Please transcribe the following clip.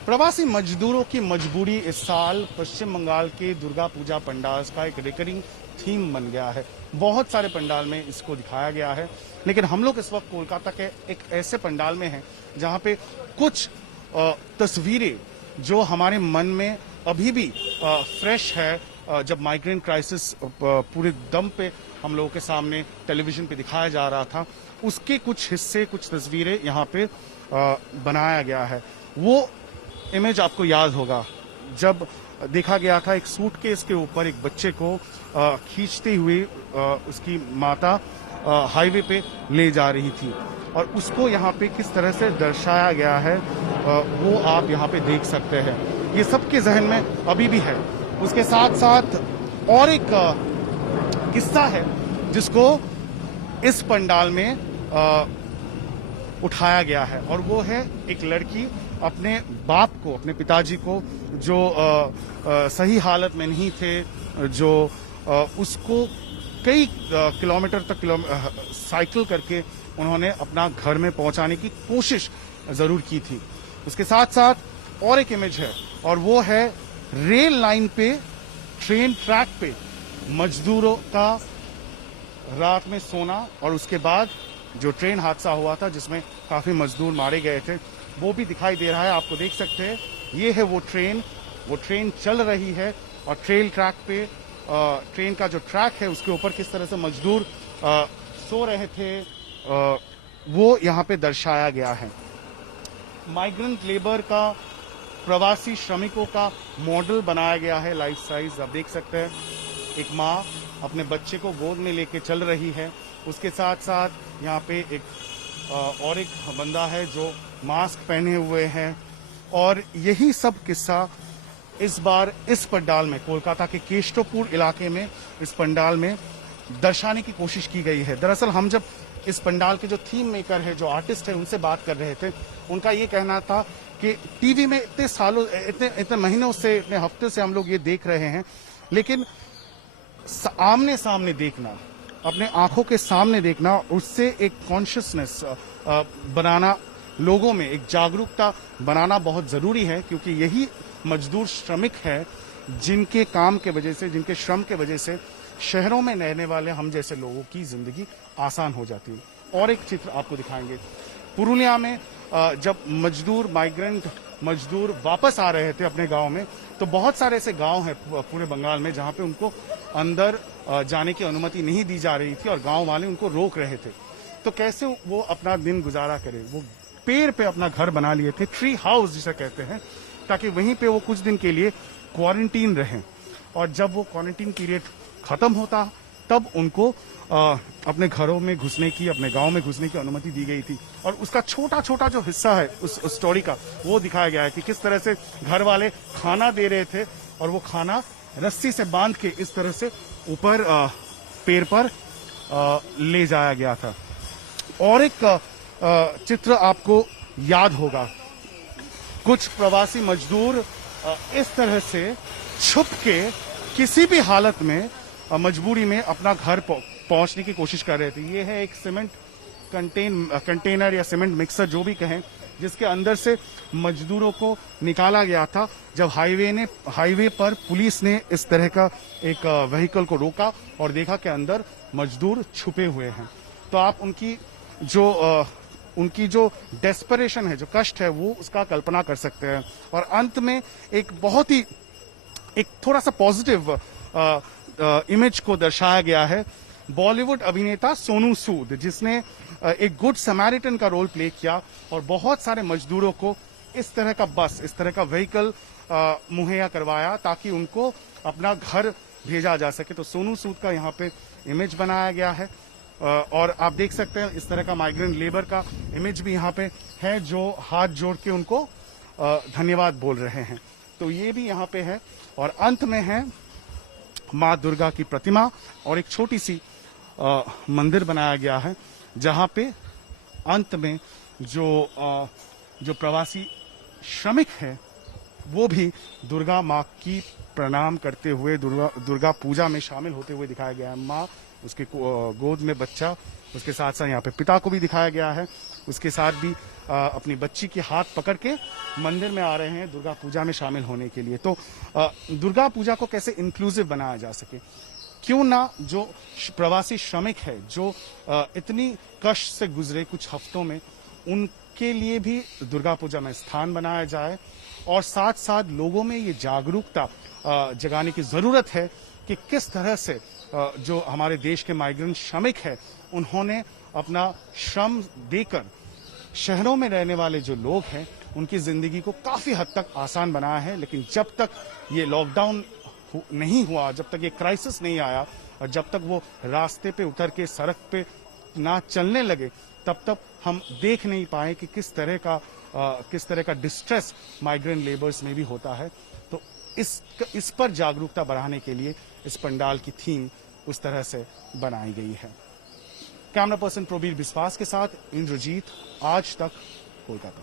प्रवासी मजदूरों की मजबूरी इस साल पश्चिम बंगाल के दुर्गा पूजा पंडाल का एक रिकरिंग थीम बन गया है। बहुत सारे पंडाल में इसको दिखाया गया है, लेकिन हम लोग इस वक्त कोलकाता के एक ऐसे पंडाल में हैं जहां पे कुछ तस्वीरें जो हमारे मन में अभी भी फ्रेश है। जब माइग्रेंट क्राइसिस पूरे दम पे हम लोगों के सामने टेलीविजन पे दिखाया जा रहा था, उसके कुछ हिस्से, कुछ तस्वीरें यहाँ पे बनाया गया है। वो इमेज आपको याद होगा जब देखा गया था एक सूटकेस के ऊपर एक बच्चे को खींचते हुए उसकी माता हाईवे पे ले जा रही थी, और उसको यहाँ पे किस तरह से दर्शाया गया है वो आप यहाँ पे देख सकते हैं। ये सबके जहन में अभी भी है। उसके साथ साथ और एक किस्सा है जिसको इस पंडाल में उठाया गया है, और वो है एक लड़की अपने बाप को, अपने पिताजी को जो सही हालत में नहीं थे, जो उसको कई किलोमीटर तक साइकिल करके उन्होंने अपना घर में पहुंचाने की कोशिश जरूर की थी। उसके साथ साथ और एक इमेज है, और वो है रेल लाइन पे, ट्रेन ट्रैक पे मजदूरों का रात में सोना, और उसके बाद जो ट्रेन हादसा हुआ था जिसमें काफी मजदूर मारे गए थे, वो भी दिखाई दे रहा है। आपको देख सकते हैं, ये है वो ट्रेन चल रही है, और ट्रेन ट्रैक पे ट्रेन का जो ट्रैक है उसके ऊपर किस तरह से मजदूर सो रहे थे वो यहाँ पे दर्शाया गया है। माइग्रेंट लेबर का, प्रवासी श्रमिकों का मॉडल बनाया गया है लाइफ साइज। आप देख सकते हैं एक माँ अपने बच्चे को गोद में लेके चल रही है। उसके साथ साथ यहाँ पे और एक बंदा है जो मास्क पहने हुए हैं, और यही सब किस्सा इस बार इस पंडाल में, कोलकाता के केशवपुर इलाके में इस पंडाल में दर्शाने की कोशिश की गई है। दरअसल हम जब इस पंडाल के जो थीम मेकर है, जो आर्टिस्ट है, उनसे बात कर रहे थे, उनका ये कहना था कि टीवी में इतने सालों, इतने महीनों से, इतने हफ्ते से हम लोग ये देख रहे हैं, लेकिन आमने सामने देखना, अपने आंखों के सामने देखना, उससे एक कॉन्शियसनेस बनाना, लोगों में एक जागरूकता बनाना बहुत जरूरी है, क्योंकि यही मजदूर श्रमिक है जिनके काम के वजह से, जिनके श्रम के वजह से शहरों में रहने वाले हम जैसे लोगों की जिंदगी आसान हो जाती है। और एक चित्र आपको दिखाएंगे, पुरुलिया में जब माइग्रेंट मजदूर वापस आ रहे थे अपने गांव में, तो बहुत सारे ऐसे गांव हैं पूरे बंगाल में जहां पे उनको अंदर जाने की अनुमति नहीं दी जा रही थी, और गांव वाले उनको रोक रहे थे। तो कैसे वो अपना दिन गुजारा करें? वो पेड़ पे अपना घर बना लिए थे, ट्री हाउस जिसे कहते हैं, ताकि वहीं पे वो कुछ दिन के लिए क्वारंटीन रहें, और जब वो क्वारंटीन पीरियड खत्म होता तब उनको अपने घरों में घुसने की, अपने गांव में घुसने की अनुमति दी गई थी। और उसका छोटा छोटा जो हिस्सा है उस स्टोरी का, वो दिखाया गया है कि किस तरह से घर वाले खाना दे रहे थे, और वो खाना रस्सी से बांध के इस तरह से ऊपर पेड़ पर ले जाया गया था। और एक चित्र आपको याद होगा, कुछ प्रवासी मजदूर इस तरह से छुप के किसी भी हालत में, मजबूरी में अपना घर पहुंचने की कोशिश कर रहे थे। ये है एक सीमेंट कंटेनर या सीमेंट मिक्सर जो भी कहें, जिसके अंदर से मजदूरों को निकाला गया था जब हाईवे पर पुलिस ने इस तरह का एक व्हीकल को रोका और देखा कि अंदर मजदूर छुपे हुए हैं। तो आप उनकी जो डेस्परेशन है, जो कष्ट है, वो उसका कल्पना कर सकते हैं। और अंत में एक थोड़ा सा पॉजिटिव इमेज को दर्शाया गया है। बॉलीवुड अभिनेता सोनू सूद, जिसने एक गुड समैरिटन का रोल प्ले किया और बहुत सारे मजदूरों को इस तरह का बस, इस तरह का व्हीकल मुहैया करवाया ताकि उनको अपना घर भेजा जा सके। तो सोनू सूद का यहाँ पे इमेज बनाया गया है, और आप देख सकते हैं इस तरह का माइग्रेंट लेबर का इमेज भी यहाँ पे है, जो हाथ जोड़ के उनको धन्यवाद बोल रहे हैं। तो ये भी यहाँ पे है। और अंत में है माँ दुर्गा की प्रतिमा, और एक छोटी सी मंदिर बनाया गया है, जहाँ पे अंत में जो प्रवासी श्रमिक है वो भी दुर्गा माँ की प्रणाम करते हुए, दुर्गा पूजा में शामिल होते हुए दिखाया गया है। माँ, उसके गोद में बच्चा, उसके साथ साथ यहाँ पे पिता को भी दिखाया गया है। उसके साथ भी अपनी बच्ची की हाथ पकड़ के मंदिर में आ रहे हैं दुर्गा पूजा में शामिल होने के लिए। तो दुर्गा पूजा को कैसे इंक्लूसिव बनाया जा सके, क्यों ना जो प्रवासी श्रमिक है जो इतनी कष्ट से गुजरे कुछ हफ्तों में, उनके लिए भी दुर्गा पूजा में स्थान बनाया जाए और साथ साथ लोगों में ये जागरूकता जगाने की जरूरत है कि किस तरह से जो हमारे देश के माइग्रेंट श्रमिक है उन्होंने अपना श्रम देकर शहरों में रहने वाले जो लोग हैं उनकी जिंदगी को काफी हद तक आसान बनाया है। लेकिन जब तक ये लॉकडाउन नहीं हुआ, जब तक ये क्राइसिस नहीं आया और जब तक वो रास्ते पे उतर के सड़क पे ना चलने लगे, तब तक हम देख नहीं पाए कि किस तरह का डिस्ट्रेस माइग्रेंट लेबर्स में भी होता है। तो इस पर जागरूकता बढ़ाने के लिए इस पंडाल की थीम उस तरह से बनाई गई है। कैमरा पर्सन प्रवीर विश्वास के साथ इंद्रजीत, आज तक, कोलकाता।